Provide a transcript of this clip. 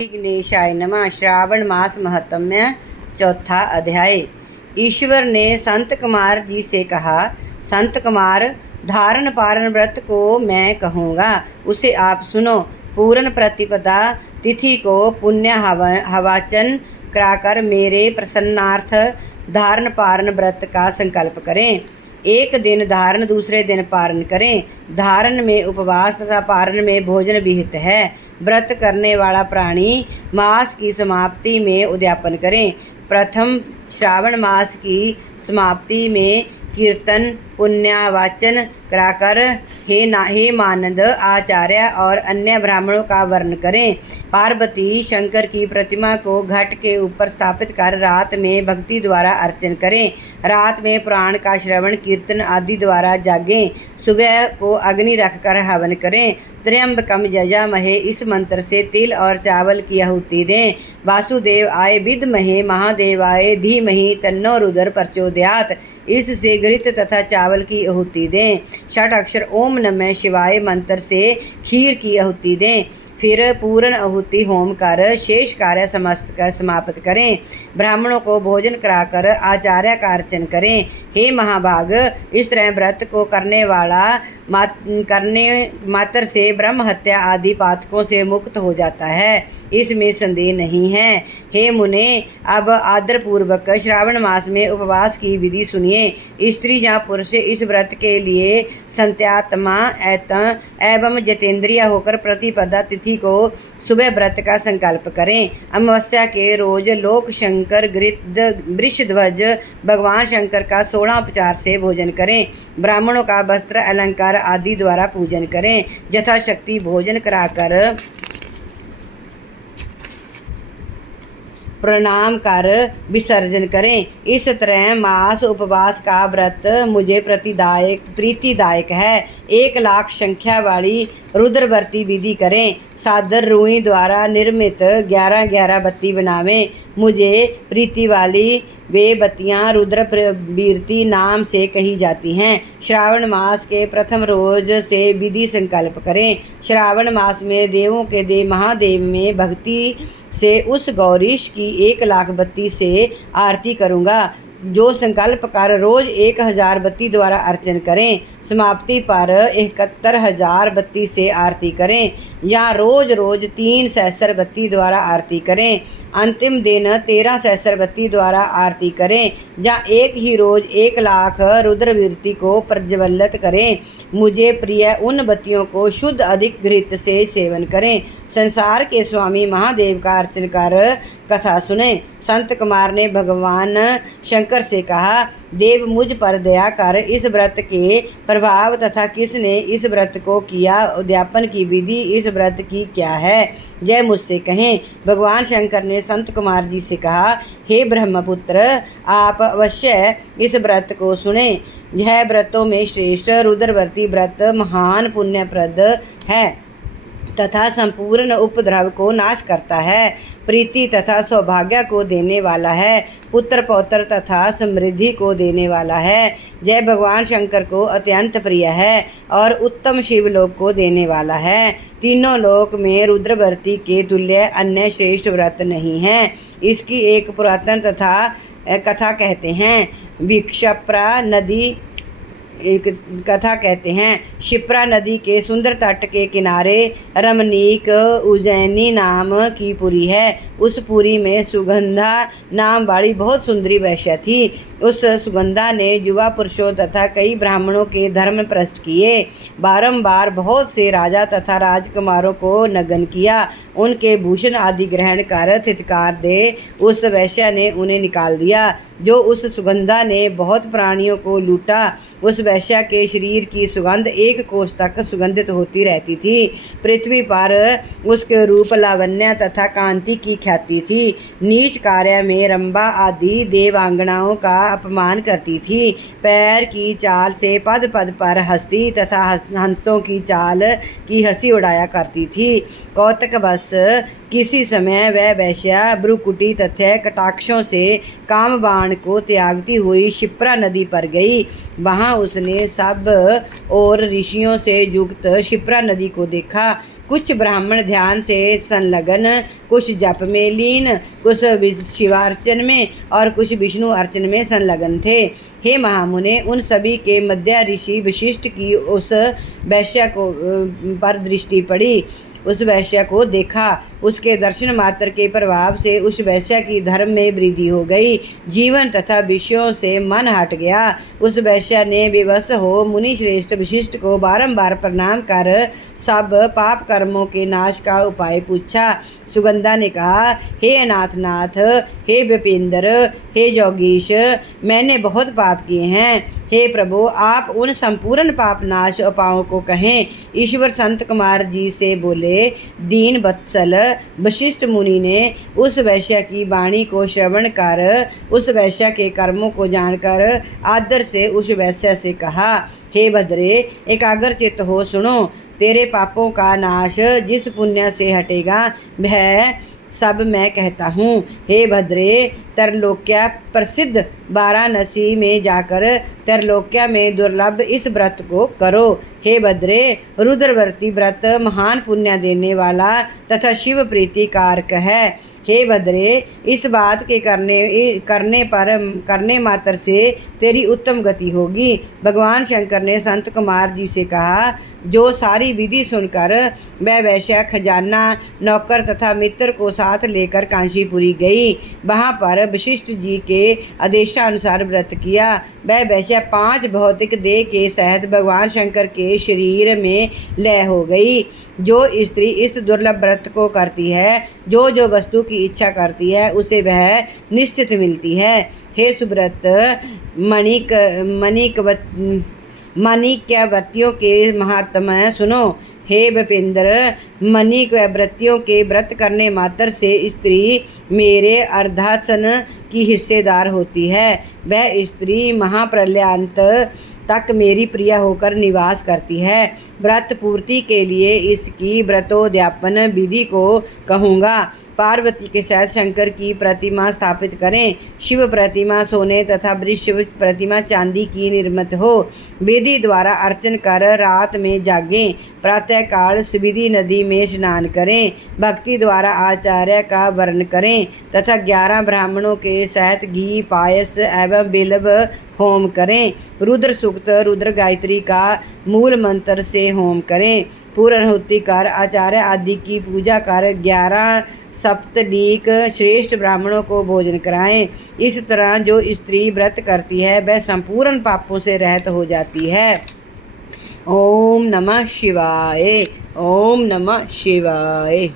गणेशाय नमः। श्रावण मास महत्म्य चौथा अध्याय। ईश्वर ने संत कुमार जी से कहा, संत कुमार, धारण पारण व्रत को मैं कहूँगा, उसे आप सुनो। पूर्ण प्रतिपदा तिथि को पुण्य हवाचन कराकर मेरे प्रसन्नार्थ धारण पारण व्रत का संकल्प करें। एक दिन धारण, दूसरे दिन पारण करें। धारण में उपवास तथा पारण में भोजन विहित है। व्रत करने वाला प्राणी मास की समाप्ति में उद्यापन करें। प्रथम श्रावण मास की समाप्ति में कीर्तन पुण्यावाचन कराकर हे मानद आचार्य और अन्य ब्राह्मणों का वर्ण करें। पार्वती शंकर की प्रतिमा को घट के ऊपर स्थापित कर रात में भक्ति द्वारा अर्चन करें। रात में पुराण का श्रवण कीर्तन आदि द्वारा जागें। सुबह को अग्नि रखकर हवन करें। त्र्यंबकम यजामहे इस मंत्र से तिल और चावल की आहुति दें। वासुदेव आय विद्महे महादेवाय धीमहि तन्नो रुद्र प्रचोदयात् इससे घृत तथा चावल की आहुति दें। 6 अक्षर ओम नमः शिवाय मंत्र से खीर की आहुति दें। फिर पूर्ण आहुति होम कर शेष कार्य समस्त का समाप्त करें। ब्राह्मणों को भोजन कराकर आचार्य का अर्चन करें। हे महाभाग, इस तरह व्रत को करने वाला मात्र से ब्रह्म हत्या आदि पातकों से मुक्त हो जाता है, इसमें संदेह नहीं है। हे मुने, अब आदर पूर्वक श्रावण मास में उपवास की विधि सुनिए। स्त्री या पुरुष इस व्रत के लिए संत्यात्मा एवं जितेंद्रिय होकर प्रतिपदा तिथि को सुबह व्रत का संकल्प करें। अमावस्या के रोज लोक शंकर वृषध्वज भगवान शंकर का 16 उपचार से भोजन करें। ब्राह्मणों का वस्त्र अलंकार आदि द्वारा पूजन करें। यथाशक्ति भोजन कराकर प्रणाम कर विसर्जन करें। इस तरह मास उपवास का व्रत मुझे प्रीतिदायक है। 1 लाख संख्या वाली रुद्रवर्ती विधि करें। सादर रुई द्वारा निर्मित 11 बत्ती बनावें। मुझे प्रीति वाली वे बत्तियाँ रुद्रवीरती नाम से कही जाती हैं। श्रावण मास के प्रथम रोज से विधि संकल्प करें। श्रावण मास में देवों के देव महादेव में भक्ति से उस गौरीश की 1 लाख बत्ती से आरती करूँगा, जो संकल्प कर रोज 1000 बत्ती द्वारा अर्चन करें। समाप्ति पर 71,000 बत्ती से आरती करें या रोज 3 सहस्र बत्ती द्वारा आरती करें। अंतिम दिन 13 सहस्र बत्ती द्वारा आरती करें या एक ही रोज 1 लाख रुद्रवीरती को प्रज्वलित करें। मुझे प्रिय उन बत्तियों को शुद्ध अधिक घृत से सेवन करें। संसार के स्वामी महादेव का अर्चन कर कथा सुने। संत कुमार ने भगवान शंकर से कहा, देव मुझ पर दया कर, इस व्रत के प्रभाव तथा किसने इस व्रत को किया, उद्यापन की विधि इस व्रत की क्या है, जय मुझसे कहें। भगवान शंकर ने संत कुमार जी से कहा, हे ब्रह्मपुत्र, आप अवश्य इस व्रत को सुने। यह व्रतों में श्रेष्ठ रुद्रवर्ती व्रत महान पुण्यप्रद है तथा संपूर्ण उपद्रव को नाश करता है। प्रीति तथा सौभाग्य को देने वाला है। पुत्र पौत्र तथा समृद्धि को देने वाला है। जय भगवान शंकर को अत्यंत प्रिय है और उत्तम शिवलोक को देने वाला है। तीनों लोक में रुद्रवर्ती के तुल्य अन्य श्रेष्ठ व्रत नहीं है। इसकी एक पुरातन तथा कथा कहते हैं। क्षिप्रा नदी कथा कहते हैं। क्षिप्रा नदी के सुंदर तट के किनारे रमणीक उज्जैनी नाम की पुरी है। उस पुरी में सुगंधा नाम वाली बहुत सुंदरी वैश्या थी। उस सुगंधा ने युवा पुरुषों तथा कई ब्राह्मणों के धर्म भ्रष्ट किए। बारंबार बहुत से राजा तथा राजकुमारों को नग्न किया। उनके भूषण आदि ग्रहण कर थितकार दे उस वैश्या ने उन्हें निकाल दिया। जो उस सुगंधा ने बहुत प्राणियों को लूटा। उस वैश्या के शरीर की सुगंध 1 कोस तक सुगंधित होती रहती थी। पृथ्वी पर उसके रूप लावण्य तथा कांति की ख्याति थी। नीच कार्य में रंभा आदि देवांगनाओं का अपमान करती थी। पैर की चाल से पद पद पर हंसती तथा हंसों की चाल की हंसी उड़ाया करती थी। कौतक बस किसी समय वह वैश्या भ्रुकुटी तथा कटाक्षों से कामबाण को त्यागती हुई क्षिप्रा नदी पर गई। वहाँ उसने सब और ऋषियों से युक्त क्षिप्रा नदी को देखा। कुछ ब्राह्मण ध्यान से संलग्न, कुछ जप में लीन, कुछ शिवार्चन में और कुछ विष्णु अर्चन में संलग्न थे। हे महामुने, उन सभी के मध्य ऋषि वशिष्ठ की उस वैश्या को पर दृष्टि पड़ी। उस वैश्या को देखा। उसके दर्शन मात्र के प्रभाव से उस वैश्या की धर्म में वृद्धि हो गई। जीवन तथा विषयों से मन हट गया। उस वैश्या ने विवश हो मुनि श्रेष्ठ वशिष्ठ को बारंबार प्रणाम कर सब पाप कर्मों के नाश का उपाय पूछा। सुगंधा ने कहा, हे अनाथनाथ, हे विपेंद्र, हे जोगीश, मैंने बहुत पाप किए हैं। हे प्रभु, आप उन संपूर्ण पाप नाश उपायों को कहें। ईश्वर संत कुमार जी से बोले, दीन वत्सल वशिष्ठ मुनि ने उस वैश्या की वाणी को श्रवण कर उस वैश्या के कर्मों को जानकर आदर से उस वैश्या से कहा, हे भद्रे, एकाग्रचित्त हो सुनो। तेरे पापों का नाश जिस पुण्य से हटेगा वह सब मैं कहता हूँ। हे भद्रे, त्रैलोक्या प्रसिद्ध वाराणसी में जाकर त्रैलोक्या में दुर्लभ इस व्रत को करो। हे भद्रे, रुद्रवर्ती व्रत महान पुण्य देने वाला तथा शिव प्रीति कारक है। हे भद्रे, इस बात के करने मात्र से तेरी उत्तम गति होगी। भगवान शंकर ने संत कुमार जी से कहा, जो सारी विधि सुनकर वह वैश्या खजाना, नौकर तथा मित्र को साथ लेकर कांशीपुरी गई। वहाँ पर वशिष्ठ जी के आदेशानुसार व्रत किया। वह वैश्या 5 भौतिक देह के सहित भगवान शंकर के शरीर में लय हो गई। जो स्त्री इस दुर्लभ व्रत को करती है, जो वस्तु की इच्छा करती है, उसे वह निश्चित मिलती है। हे सुब्रत, मणिक्यवृत्तियों के महात्म्य सुनो। हे विपेंद्र, मणिक्यवृत्तियों के व्रत करने मात्र से स्त्री मेरे अर्धासन की हिस्सेदार होती है। वह स्त्री महाप्रलयांत तक मेरी प्रिय होकर निवास करती है। व्रत पूर्ति के लिए इसकी व्रतोद्यापन विधि को कहूँगा। पार्वती के साथ शंकर की प्रतिमा स्थापित करें। शिव प्रतिमा सोने तथा वृषभ प्रतिमा चांदी की निर्मित हो। विधि द्वारा अर्चन कर रात में जागें। प्रातःकाल विधि नदी में स्नान करें। भक्ति द्वारा आचार्य का वर्ण करें तथा 11 ब्राह्मणों के सहित घी, पायस एवं बिल्व होम करें। रुद्र सूक्त, रुद्र गायत्री का मूल मंत्र से होम करें। पूर्णाहुति कर आचार्य आदि की पूजा कर 11 सप्तनीक श्रेष्ठ ब्राह्मणों को भोजन कराएं। इस तरह जो स्त्री व्रत करती है वह संपूर्ण पापों से रहित हो जाती है। ओम नमः शिवाय। ओम नमः शिवाय।